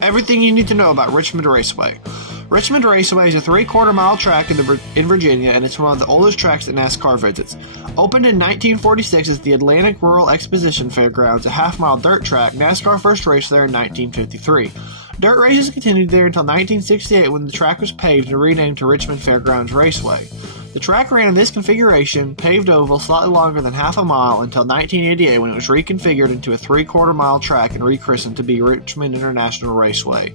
Everything you need to know about Richmond Raceway. Richmond Raceway is a 3/4 mile track in Virginia, and it's one of the oldest tracks that NASCAR visits. Opened in 1946 as the Atlantic Rural Exposition Fairgrounds, a half-mile dirt track, NASCAR first raced there in 1953. Dirt races continued there until 1968 when the track was paved and renamed to Richmond Fairgrounds Raceway. The track ran in this configuration, paved oval, slightly longer than half a mile, until 1988 when it was reconfigured into a 3/4 mile track and rechristened to be Richmond International Raceway.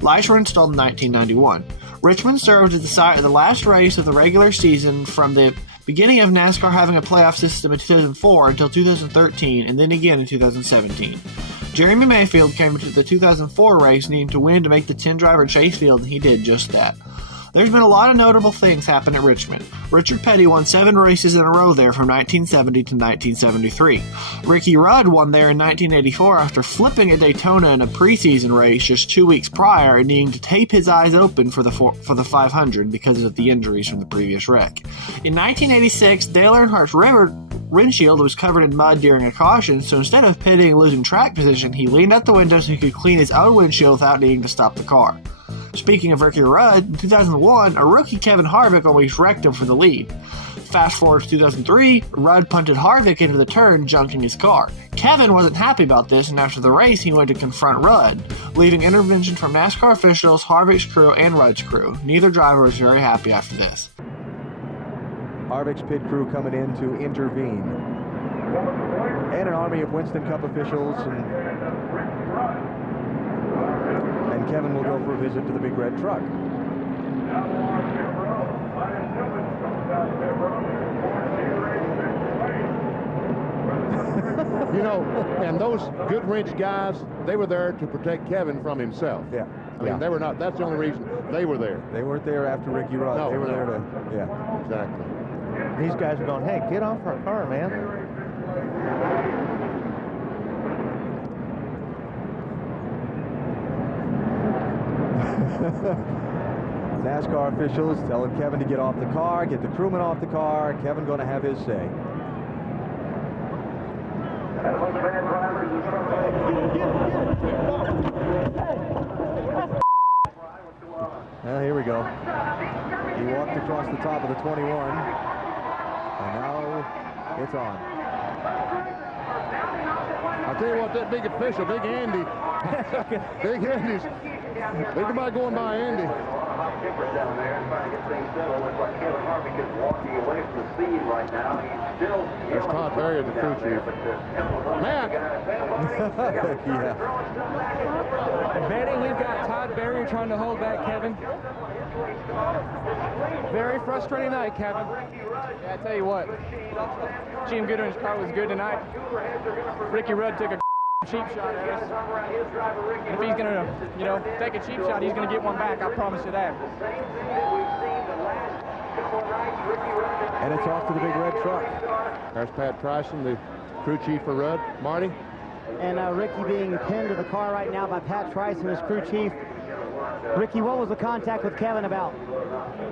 Lights were installed in 1991. Richmond served as the site of the last race of the regular season from the beginning of NASCAR having a playoff system in 2004 until 2013, and then again in 2017. Jeremy Mayfield came into the 2004 race needing to win to make the 10-driver chase field, and he did just that. There's been a lot of notable things happen at Richmond. Richard Petty won 7 races in a row there from 1970 to 1973. Ricky Rudd won there in 1984 after flipping at Daytona in a preseason race just 2 weeks prior and needing to tape his eyes open for the 500 because of the injuries from the previous wreck. In 1986, Dale Earnhardt's windshield was covered in mud during a caution, so instead of pitting and losing track position, he leaned out the window so he could clean his own windshield without needing to stop the car. Speaking of Ricky Rudd, in 2001, a rookie Kevin Harvick almost wrecked him for the lead. Fast forward to 2003, Rudd punted Harvick into the turn, junking his car. Kevin wasn't happy about this, and after the race, he went to confront Rudd, leaving intervention from NASCAR officials, Harvick's crew, and Rudd's crew. Neither driver was very happy after this. Harvick's pit crew coming in to intervene. And an army of Winston Cup officials, and Kevin will go for a visit to the big red truck. You know, and those good wrench guys, they were there to protect Kevin from himself. Yeah. I mean, they were not, that's the only reason they were there. They weren't there after Ricky Rudd. No, they were there to, yeah. Exactly. These guys are going, hey, get off our car, man. NASCAR officials telling Kevin to get off the car, get the crewman off the car. Kevin going to have his say. Well, here we go. He walked across the top of the 21, and now it's on. I'll tell you what, that big official, Big Andy, Big Andy's, think about going by Andy. Down there and trying to get things settled. Looks like Kevin Harvick is walking away from the speed right now. He's still. There's Todd Berry, the crew chief. Matt. Yeah. Betty, we've got Todd Berry trying to hold back Kevin. Very frustrating night, Kevin. Yeah, I tell you what, Gene Goodwin's car was good tonight. Ricky Rudd took a cheap shot at us. If he's gonna, take a cheap shot, he's gonna get one back. I promise you that. And it's off to the big red truck. There's Pat Tryson, the crew chief for Rudd. Marty? And Ricky being pinned to the car right now by Pat Tryson, his crew chief. Ricky, what was the contact with Kevin about?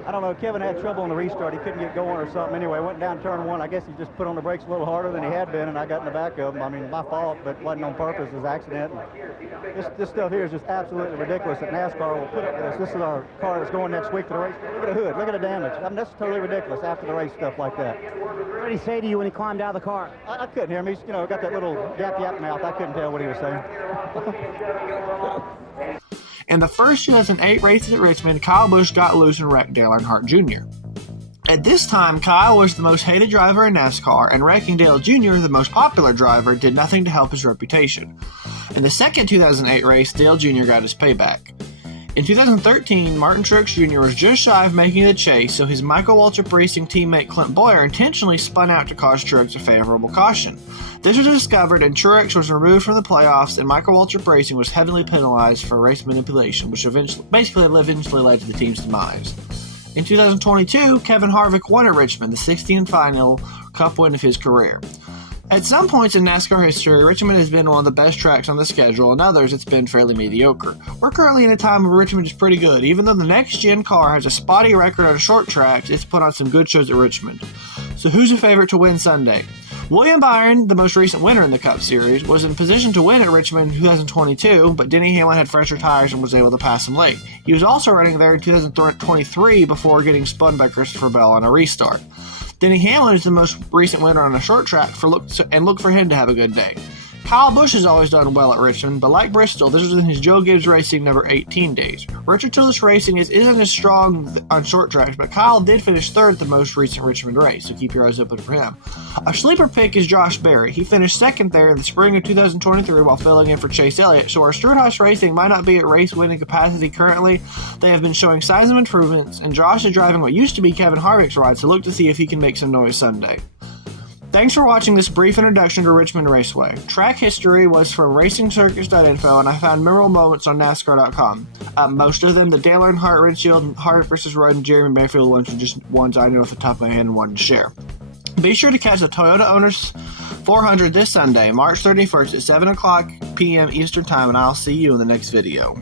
I don't know. Kevin had trouble on the restart. He couldn't get going or something. Anyway, went down turn 1. I guess he just put on the brakes a little harder than he had been, and I got in the back of him. I mean, my fault, but it wasn't on purpose. It was an accident. This stuff here is just absolutely ridiculous that NASCAR will put up with this. This is our car that's going next week to the race. Look at the hood. Look at the damage. I mean, that's totally ridiculous after the race stuff like that. What did he say to you when he climbed out of the car? I couldn't hear him. He's, got that little yap mouth. I couldn't tell what he was saying. In the first 2008 races at Richmond, Kyle Busch got loose and wrecked Dale Earnhardt Jr. At this time, Kyle was the most hated driver in NASCAR, and wrecking Dale Jr., the most popular driver, did nothing to help his reputation. In the second 2008 race, Dale Jr. got his payback. In 2013, Martin Truex Jr. was just shy of making the chase, so his Michael Waltrip Racing teammate Clint Bowyer intentionally spun out to cause Truex a favorable caution. This was discovered, and Truex was removed from the playoffs, and Michael Waltrip Racing was heavily penalized for race manipulation, which eventually led to the team's demise. In 2022, Kevin Harvick won at Richmond, the 16th final Cup win of his career. At some points in NASCAR history, Richmond has been one of the best tracks on the schedule, and others it's been fairly mediocre. We're currently in a time where Richmond is pretty good. Even though the next-gen car has a spotty record on short tracks, it's put on some good shows at Richmond. So who's a favorite to win Sunday? William Byron, the most recent winner in the Cup Series, was in position to win at Richmond in 2022, but Denny Hamlin had fresher tires and was able to pass him late. He was also running there in 2023 before getting spun by Christopher Bell on a restart. Denny Hamlin is the most recent winner on a short track, look for him to have a good day. Kyle Busch has always done well at Richmond, but like Bristol, this was in his Joe Gibbs Racing number 18 days. Richard Childress Racing isn't as strong on short tracks, but Kyle did finish third at the most recent Richmond race, so keep your eyes open for him. A sleeper pick is Josh Berry. He finished second there in the spring of 2023 while filling in for Chase Elliott, so our Stewart-Haas Racing might not be at race-winning capacity currently. They have been showing signs of improvements, and Josh is driving what used to be Kevin Harvick's ride, so look to see if he can make some noise Sunday. Thanks for watching this brief introduction to Richmond Raceway. Track history was from Racingcircuits.info, and I found memorable moments on NASCAR.com. Most of them, the Dale Earnhardt Windshield and Harvick vs. Rudd and Jeremy Mayfield ones are just ones I know off the top of my head and wanted to share. Be sure to catch the Toyota Owners 400 this Sunday, March 31st at 7 o'clock p.m. Eastern Time, and I'll see you in the next video.